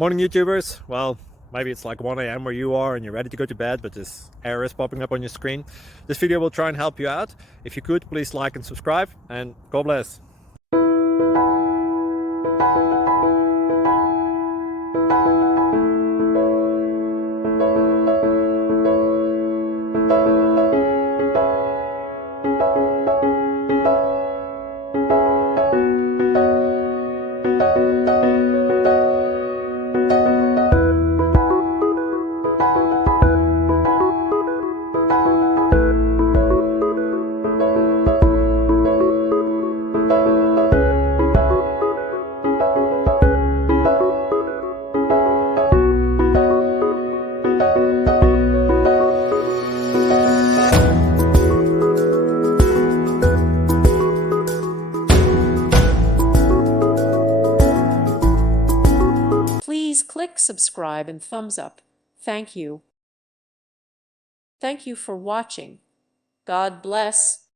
Morning YouTubers. Well, maybe it's like 1 a.m. where you are and you're ready to go to bed, but this error is popping up on your screen. This video will try and help you out. If you could, please like and subscribe, and God bless. Please click subscribe and thumbs up. Thank you. Thank you for watching. God bless.